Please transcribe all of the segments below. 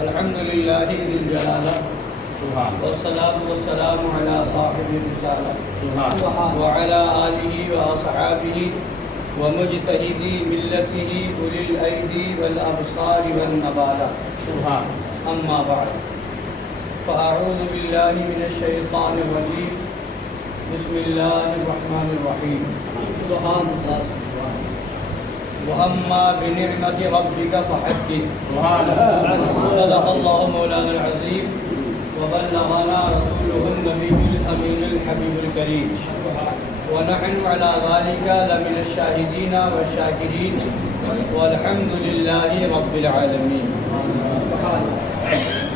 الحمد لله ذي الجلالة والصلاة والسلام على صاحب الرسالة وعلى آله وأصحابه ومجتهدي ملته أولي الأيدي والأبصار والنبالة. أما بعد فأعوذ بالله من الشيطان الرجيم. بسم الله الرحمن الرحيم. سبحان الله. وأما بنعمة ربك فحدث. صدق الله مولانا العظيم وبلغنا رسوله النبي الأمين الحبيب الكريم ونحن على ذلك لمن الشاهدين والشاكرين والحمد لله رب العالمين.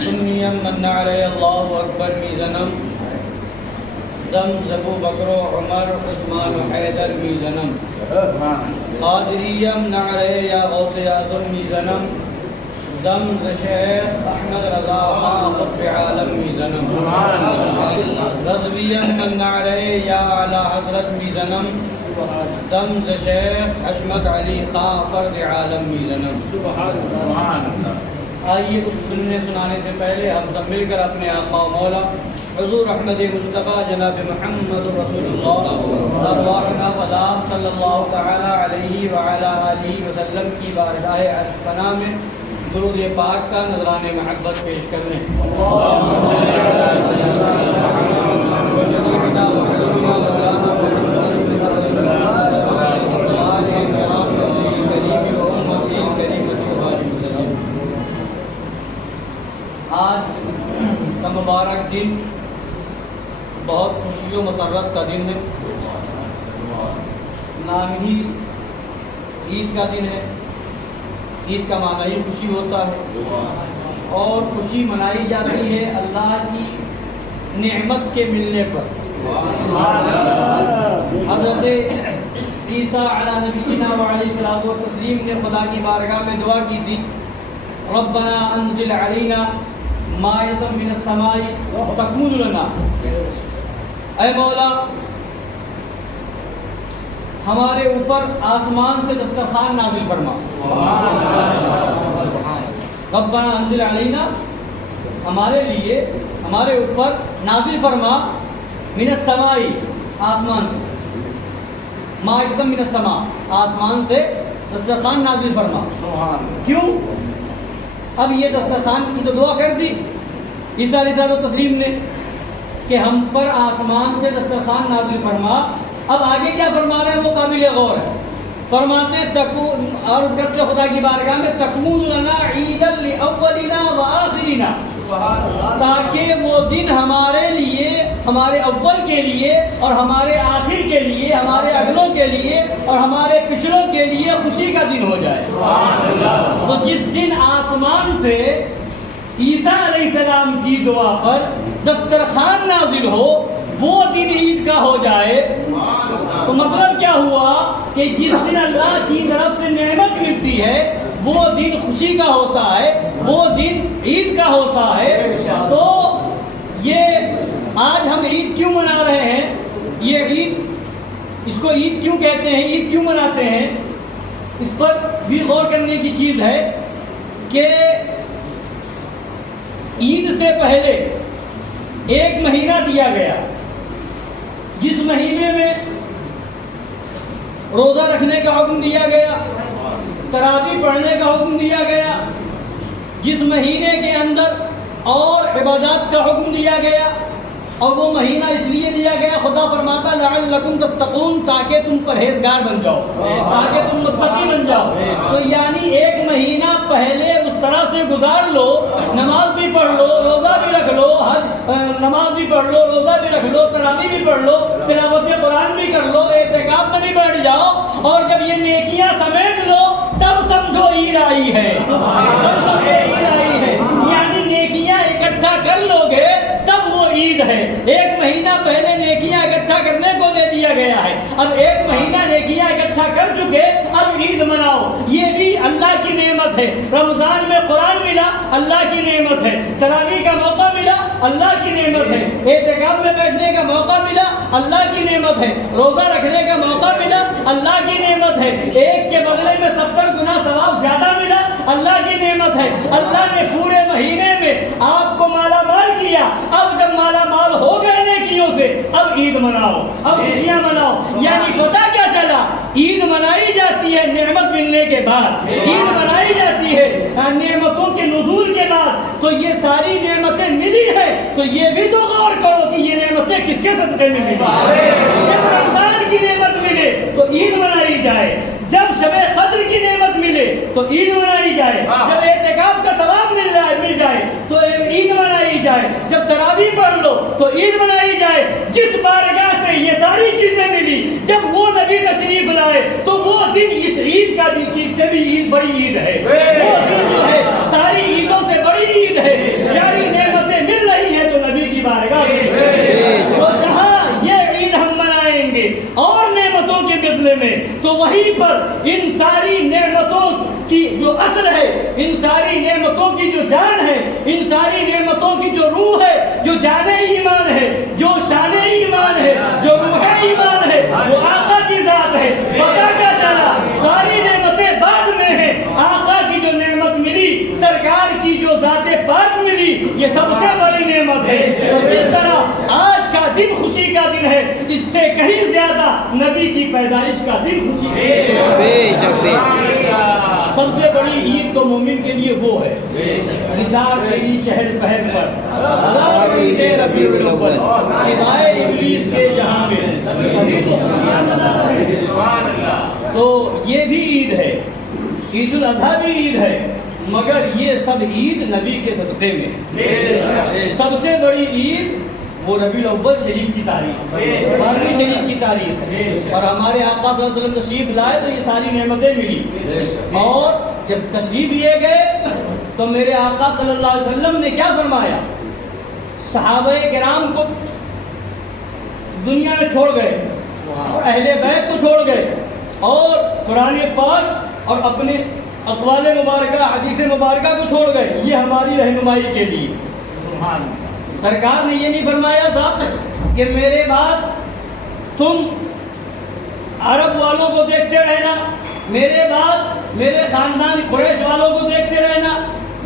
سنيا من علي الله أكبر ميزنم زم زبو بکر و عمر عثمان و حیدر میزنم قادریم نعرے یا غوث اعظم میزنم زم شیخ احمد رضا خان قطب عالم میزنم رضویم من نعرے یا اعلی حضرت میزنم زم شیخ حشمت علی خان فرد عالم میزنم. آئیے کچھ سننے سنانے سے پہلے ہم سب مل کر اپنے آقا و مولا حضور احمد مصطفیٰ جناب محمد رسول اللہ ارواحنا فداء صلی اللہ تعالی علیہ وعلی آلہ وسلم کی بارگاہ عرش پناہ میں درود پاک کا نذران محبت پیش کرنے. آج کا مبارک دن بہت خوشی و مسرت کا دن ہے. نام ہی عید کا دن ہے. عید کا معنی ہی خوشی ہوتا ہے اور خوشی منائی جاتی ہے اللہ کی نعمت کے ملنے پر. حضرت عیسیٰ علیہ نبینا وعلیہ الصلوۃ والتسلیم نے خدا کی بارگاہ میں دعا کی تھی ربنا انزل علینا مائدۃ من السماء تکون لنا. اے مولا ہمارے اوپر آسمان سے دسترخوان نازل فرما. ربنا انزل علینا ہمارے لیے ہمارے اوپر نازل فرما من السماء آسمان سے مائدۃ من السماء آسمان سے دسترخوان نازل فرما. کیوں؟ اب یہ دسترخوان کی تو دعا کر دی عیسیٰ علیہ السلام نے کہ ہم پر آسمان سے دسترخوان نازل فرما. اب آگے کیا فرما رہے ہیں وہ قابل غور ہے. فرماتے ہیں عرض کرتے خدا کی بارگاہ میں تکمون لنا عیدا لاولنا وآخرنا، تاکہ وہ دن ہمارے لیے ہمارے اول کے لیے اور ہمارے آخر کے لیے ہمارے اگلوں کے لیے اور ہمارے پچھلوں کے لیے خوشی کا دن ہو جائے. وہ جس دن آسمان سے عیسیٰ علیہ السلام کی دعا پر دسترخوان نازل ہو وہ دن عید کا ہو جائے تو مطلب کیا ہوا کہ جس دن اللہ کی طرف سے نعمت ملتی ہے وہ دن خوشی کا ہوتا ہے، وہ دن عید کا ہوتا ہے. تو یہ آج ہم عید کیوں منا رہے ہیں؟ یہ عید اس کو عید کیوں کہتے ہیں، عید کیوں مناتے ہیں؟ اس پر بھی غور کرنے کی چیز ہے کہ عید سے پہلے ایک مہینہ دیا گیا جس مہینے میں روزہ رکھنے کا حکم دیا گیا، تراویح پڑھنے کا حکم دیا گیا، جس مہینے کے اندر اور عبادات کا حکم دیا گیا. اور وہ مہینہ اس لیے دیا گیا خدا فرماتا لعلکم تتقون، تاکہ تم پرہیزگار بن جاؤ، تاکہ تم متقی بن جاؤ. تو یعنی ایک مہینہ پہلے اس طرح سے گزار لو، نماز بھی پڑھ لو، روزہ بھی رکھ لو، نماز بھی پڑھ لو، روزہ بھی رکھ لو، تراویح بھی پڑھ لو، تلاوت قرآن بھی کر لو، اعتکاف میں بھی بیٹھ جاؤ، اور جب یہ نیکیاں سمیٹ لو تب سمجھو عید آئی ہے. عید آئی ہے یعنی نیکیاں اکٹھا کر لو گے تب وہ عید ہے. ایک مہینہ پہلے نیکیاں اکٹھا کرنے کو دے دیا گیا ہے. اب ایک مہینہ نیکیاں اکٹھا کر چکے اب عید مناؤ. یہ بھی اللہ کی نعمت ہے. رمضان میں قرآن ملا اللہ کی نعمت ہے. تراویح کا موقع ملا اللہ کی نعمت ہے. اعتکاف میں بیٹھنے کا موقع ملا اللہ کی نعمت ہے. روزہ رکھنے کا موقع ملا اللہ کی نعمت ہے. ایک کے بدلے میں 70 گنا ثواب زیادہ ملا اللہ کی نعمت ہے. اللہ نے پورے مہینے میں آپ کو مالا مال کیا، اب جب مالا مال ہو گئے نیکیوں سے اب عید مناؤ، اب خوشیاں مناؤ۔ یعنی پتہ کیا چلا، عید منائی جاتی ہے نعمت ملنے کے بعد، عید منائی جاتی ہے نعمتوں کے نزول کے بعد۔ تو یہ ساری نعمتیں ملی ہیں تو یہ بھی تو غور کرو کہ یہ نعمتیں کس کے صدقے میں ملی۔ جب رمضان کی نعمت ملے تو عید منائی جائے، جب شب قدر کی نعمت ملے تو عید منائی جائے، جب اعتکاف کا ثواب مل جائے تو عید منائی جائے، جب تراویح پڑھ لو تو عید منائی جائے۔ جس بارگاہ سے یہ ساری چیزیں ملی، جب وہ نبی تشریف لائے تو وہ دن اس عید کا سے بھی عید بڑی عید ہے، وہ دن جو ہے ساری عیدوں سے بڑی عید ہے۔ ساری نعمتیں مل رہی ہیں تو نبی کی بارگاہ تو جہاں یہ عید ہم منائیں گے اور نعمتوں کے بدلے میں، تو وہیں پر ان ساری نعمتوں کی جو اصل ہے، ان ساری نعمتوں کی جو جان ہے، ان ساری نعمتوں کی جو روح ہے، جو جان ایمان ہے، جو شان ایمان ہے، جو روح ایمان ہے، وہ آقا کی ذات ہے۔ پتہ کیا چلا، ساری نعمتیں بعد میں ہیں، آقا کی جو نعمت ملی، سرکار کی جو ذات پاک ملی، یہ سب سے بڑی نعمت ہے۔ تو جس طرح آج کا دن خوشی کا دن ہے، اس سے کہیں زیادہ نبی کی پیدائش کا دن خوشی ہے۔ سب سے بڑی عید تو مومن کے لیے وہ ہے، نثار میری چہل پہل پر ہزار عید ربیع الاول، سوائے ابلیس کے جہاں میں سبھی تو خوشیاں منا رہے ہیں۔ تو یہ بھی عید ہے، عید الاضحیٰ بھی عید ہے، مگر یہ سب عید نبی کے صدقے میں۔ سب سے بڑی عید وہ ربیع الاول شریف کی تاریخ، 12ویں شریف کی تاریخ، اور ہمارے آقا صلی اللہ علیہ وسلم تشریف لائے تو یہ ساری نعمتیں ملی۔ اور جب تشریف لیے گئے تو میرے آقا صلی اللہ علیہ وسلم نے کیا فرمایا، صحابہ کرام کو دنیا میں چھوڑ گئے اور اہل بیت کو چھوڑ گئے، اور قرآن پاک اور اپنے اقوال مبارکہ حدیث مبارکہ کو چھوڑ گئے، یہ ہماری رہنمائی کے لیے۔ سرکار نے یہ نہیں فرمایا تھا کہ میرے بعد تم عرب والوں کو دیکھتے رہنا، میرے بعد میرے خاندان قریش والوں کو دیکھتے رہنا،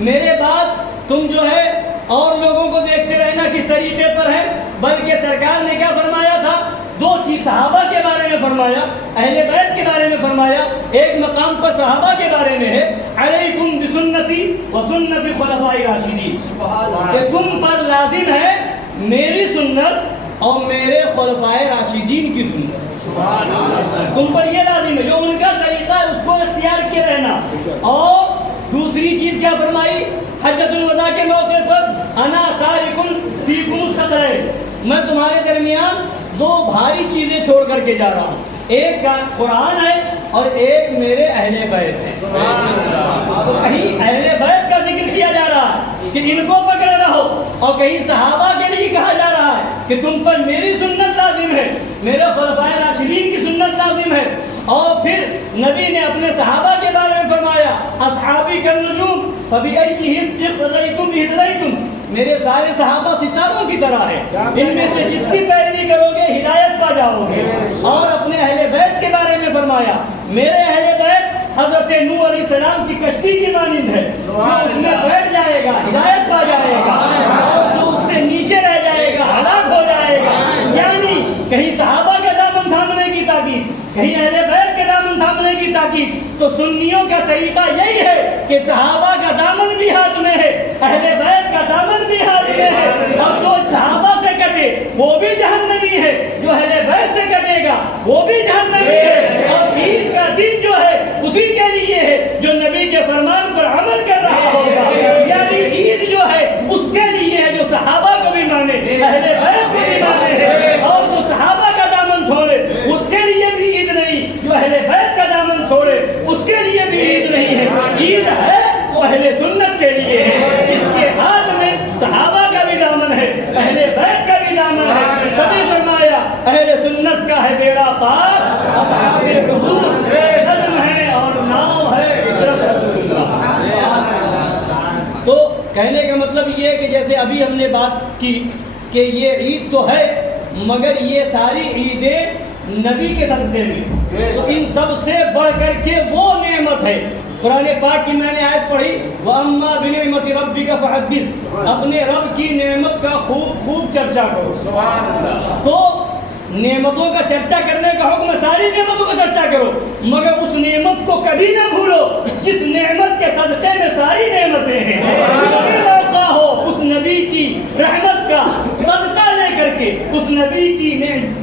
میرے بعد تم جو ہے اور لوگوں کو دیکھتے رہنا کس طریقے پر ہے، بلکہ سرکار نے کیا فرمایا تھا، دو چیز صحابہ کے بارے میں فرمایا، اہل بیت کے بارے میں فرمایا۔ ایک مقام پر صحابہ کے بارے میں ہے، علیکم بسنتی وسنت خلفاء راشدین، کہ تم پر لازم ہے میری سنت اور میرے خلفاء راشدین کی سنت، تم پر یہ لازم ہے، جو ان کا طریقہ ہے اس کو اختیار کیے رہنا۔ اور دوسری چیز کیا فرمائی، حجۃ الوداع کے موقع پر انا تارک فیکم الثقلین، میں تمہارے درمیان دو بھاری چیزیں چھوڑ کر کے جا رہا ہوں، ایک کا قرآن ہے اور ایک میرے اہل بیت ہے۔ تو کہیں اہل بیت کا ذکر کیا جا رہا ہے کہ ان کو پکڑے رہو، اور کہیں صحابہ کے لیے کہا جا رہا ہے کہ تم پر میری سنت لازم ہے، میرے خلفائے راشدین کی سنت لازم ہے۔ اور پھر نبی نے اپنے صحابہ کے بارے میں فرمایا، اصحابی کالنجوم فبأیہم اقتدیتم اہتدیتم، میرے سارے صحابہ ستاروں کی طرح ہے، ان میں سے جس کی پیروی کرو گے ہدایت پا جاؤ گے۔ اور اپنے اہل بیت کے بارے میں فرمایا، میرے اہل بیت حضرت نوح علیہ السلام کی کشتی کی مانند ہے، جو اس میں بیٹھ جائے گا ہدایت پا جائے گا، اور جو اس سے نیچے رہ جائے گا ہلاک ہو جائے گا۔ یعنی کہیں صحابہ کا دامن تھامنے کی تاکید، کہیں اہل بیت کے دامن تھامنے کی تاکید۔ تو سنیوں کا طریقہ یہی ہے کہ صحابہ کا دامن بھی ہاتھ میں ہے، اہل بیت کا دامن بھی ہاتھ میں ہے، اور جو صحابہ سے کٹے وہ بھی جہنمی ہے، جو اہل بیت سے کٹے گا وہ بھی جہنمی ہے۔ اور عید کا دن جو ہے اسی کے لیے ہے جو نبی کے فرمان پر عمل کر رہا ہوگا، یعنی عید جو ہے اس کے لیے ہے جو صحابہ کو بھی مانے، اہل بیت کو بھی مانے ہے، اور جو صحابہ کا دامن چھوڑے اس کے لیے بھی عید نہیں، جو اہل بیت کا دامن چھوڑے اس کے لیے بھی عید نہیں ہے۔ عید ہے تو اہل سنت کے لیے ہے، جس کے ہاتھ میں صحابہ کا بھی دامن ہے، اہل بیت کا بھی دامن ہے۔ تبھی فرمایا اہل سنت کا ہے بیڑا پاک، اصحاب حضور نظم ہے اور ناؤ ہے عبرت رسول اللہ۔ تو کہنے کا مطلب یہ ہے کہ جیسے ابھی ہم نے بات کی کہ یہ عید تو ہے مگر یہ ساری عیدیں نبی کے صدقے میں، تو ان سب سے بڑھ کر کے وہ نعمت ہے قرآن پاک کی میں نے آیت پڑھی وَأَمَّا بِنِعْمَةِ رَبِّكَ فَحَدِّثْ، اپنے رب کی نعمت کا خوب خوب چرچا کرو. سبحان اللہ. تو نعمتوں کا چرچا کرنے کا حکم ہے، ساری نعمتوں کا چرچا کرو، مگر اس نعمت کو کبھی نہ بھولو جس نعمت کے صدقے میں ساری نعمتیں ہیں. کبھی موقع ہو اس نبی کی رحمت کا صدقہ لے کر کے اس نبی کی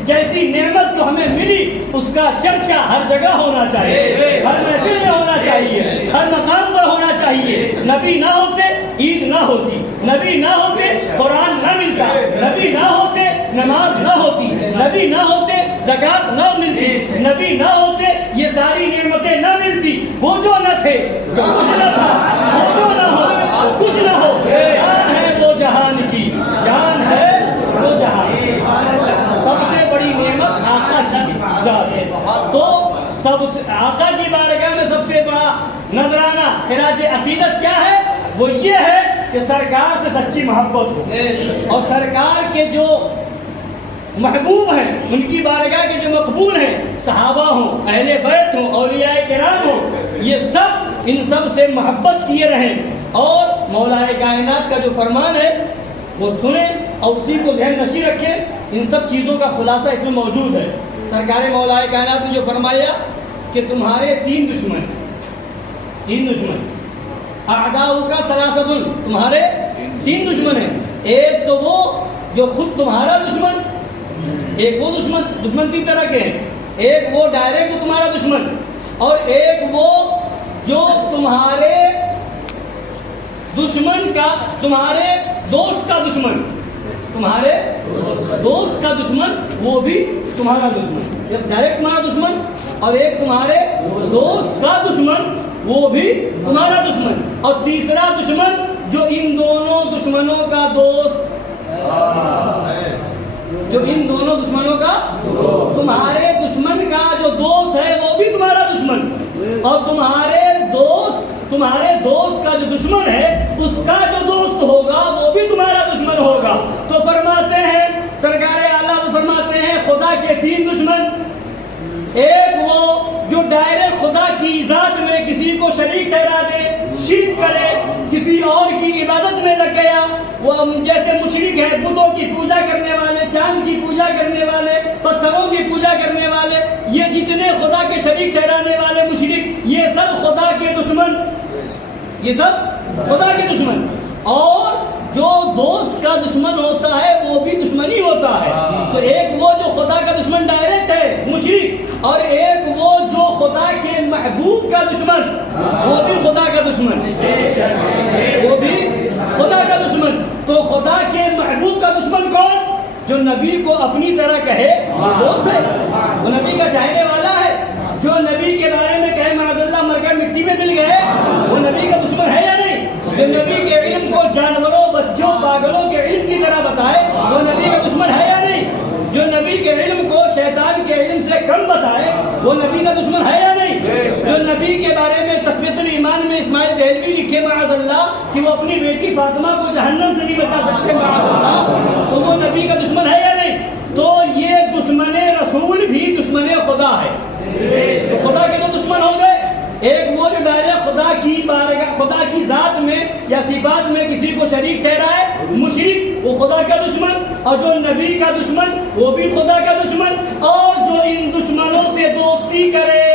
جیسی نعمت جو ہمیں ملی اس کا چرچا ہر جگہ ہونا چاہیے، ہر محفل میں ہونا چاہیے، ہر مقام پر ہونا چاہیے. نبی نہ ہوتے عید نہ ہوتی، نبی نہ ہوتے قرآن نہ ملتا، نبی نہ ہوتے نماز نہ ہوتی، نبی نہ ہوتے زکات نہ ملتی، نبی نہ ہوتے یہ ساری نعمتیں نہ ملتی. وہ جو نہ تھے تو کچھ نہ تھا، وہ جو نہ ہو تو کچھ نہ ہو. جان ہے وہ جہان کی، جان ہے وہ جہان کی. سب سے بڑی نعمت آقا کی ذات ہے. تو سب سے آقا کی بارگاہ میں سب سے بڑا نذرانہ خراج عقیدت کیا ہے؟ وہ یہ ہے کہ سرکار سے سچی محبت ہو، اور سرکار کے جو محبوب ہیں ان کی بارگاہ کے جو مقبول ہیں، صحابہ ہوں، اہل بیت ہوں، اولیاء کرام ہوں، یہ سب ان سب سے محبت کیے رہیں اور مولا کائنات کا جو فرمان ہے وہ سنیں اور اسی کو ذہن نشین رکھیں. ان سب چیزوں کا خلاصہ اس میں موجود ہے. سرکار مولا کائنات نے جو فرمایا کہ تمہارے تین دشمن اعداؤ کا سلاستن، تمہارے تین دشمن ہیں. ایک تو وہ جو خود تمہارا دشمن، ایک وہ دشمن تین طرح کے ہیں. ایک وہ ڈائریکٹ تمہارا دشمن، اور ایک وہ جو تمہارے دشمن کا، تمہارے دوست کا دشمن، تمہارے دوست کا دشمن وہ بھی تمہارا دشمن. ایک ڈائریکٹ تمہارا دشمن اور ایک تمہارے دوست کا دشمن وہ بھی تمہارا دشمن. اور تیسرا دشمن جو ان دونوں دشمنوں کا دوست، جو ان دونوں دشمنوں کا، تمہارے دشمن کا جو دوست ہے وہ بھی تمہارا دشمن، اور تمہارے دوست کا جو دشمن ہے اس کا جو دوست ہوگا وہ بھی تمہارا دشمن ہوگا. تو فرماتے ہیں سرکار اعلیٰ فرماتے ہیں خدا کے تین دشمن. ایک وہ جو ڈائریکٹ خدا کی ذات میں کسی کو شریک ٹھہرا دے، شرک کرے، کسی اور کی عبادت میں لگ گیا، وہ جیسے مشرک ہے، بتوں کی پوجا کرنے والے، چاند کی پوجا کرنے والے، پتھروں کی پوجا کرنے والے، یہ جتنے خدا کے شریک ٹھہرانے والے مشرک، یہ سب خدا کے دشمن، یہ سب خدا کے دشمن. اور جو دوست کا دشمن ہوتا ہے وہ بھی دشمنی ہوتا ہے. تو ایک وہ جو خدا کا دشمن ڈائریکٹ ہے مشرک، اور ایک وہ جو خدا کے محبوب کا دشمن وہ بھی خدا کا دشمن، وہ بھی خدا کا دشمن. تو خدا کے محبوب کا دشمن کون؟ جو نبی کو اپنی طرح کہے وہ دوست ہے، وہ نبی کا چاہنے والا ہے. جو نبی کے بارے میں کہے معاذ اللہ مر کر مٹی میں مل گئے، وہ نبی کا دشمن ہے یا نہیں؟ جو نبی کے علم کو جانوروں، بچوں، پاگلوں کے علم کی طرح بتائے وہ نبی کا دشمن ہے یا نہیں؟ جو نبی کے علم کو شیطان کے علم سے کم بتائے وہ نبی کا دشمن ہے یا نہیں؟ جو نبی کے بارے میں تقویۃ الایمان میں اسماعیل دہلوی لکھے معاذ اللہ کہ وہ اپنی بیٹی فاطمہ کو جہنم سے نہیں بچا سکتے معاذ اللہ، تو وہ نبی کا دشمن ہے یا نہیں؟ تو یہ دشمن رسول بھی دشمن خدا ہے. تو خدا کے دو دشمن ہوں گے، ایک وہ جو ڈائریکٹ خدا کی بارگاہ، خدا کی ذات میں یا صفات میں کسی کو شریک ٹھہرائے، مشرک، وہ خدا کا دشمن. اور جو نبی کا دشمن وہ بھی خدا کا دشمن. اور جو ان دشمنوں سے دوستی کرے،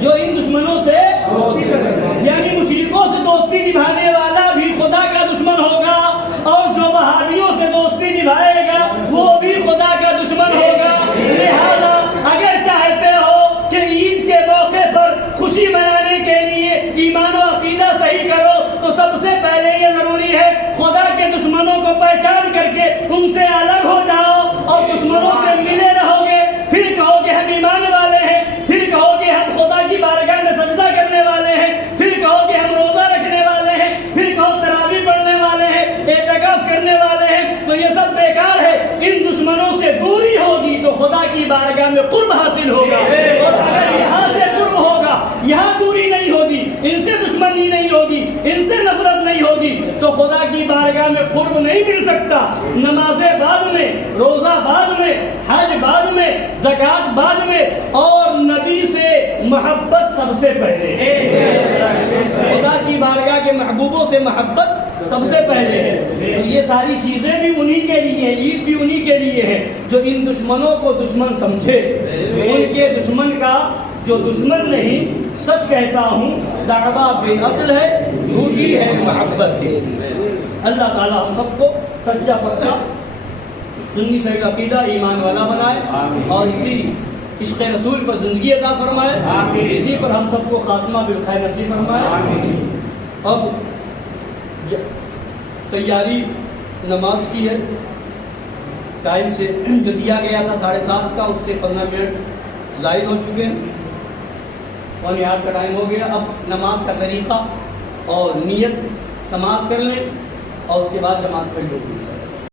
جو ان دشمنوں سے دوستی کرے یعنی مشرکوں سے دوستی نبھانے والا بھی خدا کا دشمن ہوگا، اور جو وہابیوں سے دوستی نبھائے گا وہ بھی خدا کا دشمن ہوگا. لہذا اگر چاہتے ہو کہ عید کے موقع پر خوشی منانے کے لیے ایمان و عقیدہ صحیح کرو تو سب سے پہلے یہ ضروری ہے خدا کے دشمنوں کو پہچان کر کے ان سے الگ ہو جاؤ، اور دشمنوں سے ملے رہو گے. پھر کہو کہ ہم ایمان والے ہیں، پھر کہو کہ ہم خدا کی بارگاہ میں سجدہ کرنے والے ہیں، پھر کہو کہ ہم روزہ رکھنے والے ہیں، پھر کہو تراویح پڑھنے والے ہیں، اعتکاف کرنے والے ہیں. تو یہ سب بیکار ہے. ان دشمنوں سے دوری ہوگی تو خدا کی بارگاہ میں قرب حاصل ہوگا. اور اگر یہاں سے قرب ہوگا، یہاں دوری نہیں ہوگی، ان سے دشمنی نہیں ہوگی، ان سے نفرت نہیں ہوگی، تو خدا کی بارگاہ میں قرب نہیں مل سکتا. نمازیں بعد میں، روزہ بعد میں، حج بعد میں، زکات بعد میں، اور نبی سے محبت سب سے پہلے ہے، خدا کی بارگاہ کے محبوبوں سے محبت سب سے پہلے ہے۔ یہ ساری چیزیں بھی انہی کے لیے ہیں، عید بھی انہی کے لیے ہے جو ان دشمنوں کو دشمن سمجھے، ان کے دشمن کا جو دشمن نہیں، سچ کہتا ہوں دعویٰ بے اصل ہے، جھوٹی ہے محبت کی۔ اللہ تعالیٰ ہم سب کو سچا پکا سنی صحیح عقیدہ ایمان والا بنائے اور اسی عشق رسول پر زندگی عطا فرمائے، اسی پر ہم سب کو خاتمہ بالخیر نصیب فرمائے۔ اب تیاری نماز کی ہے، ٹائم سے جو دیا گیا تھا 7:30 کا، اس سے 15 منٹ زائد ہو چکے ہیں، 7:45 کا ٹائم ہو گیا۔ اب نماز کا طریقہ اور نیت سماعت کر لیں اور اس کے بعد جماعت پڑھ لیں۔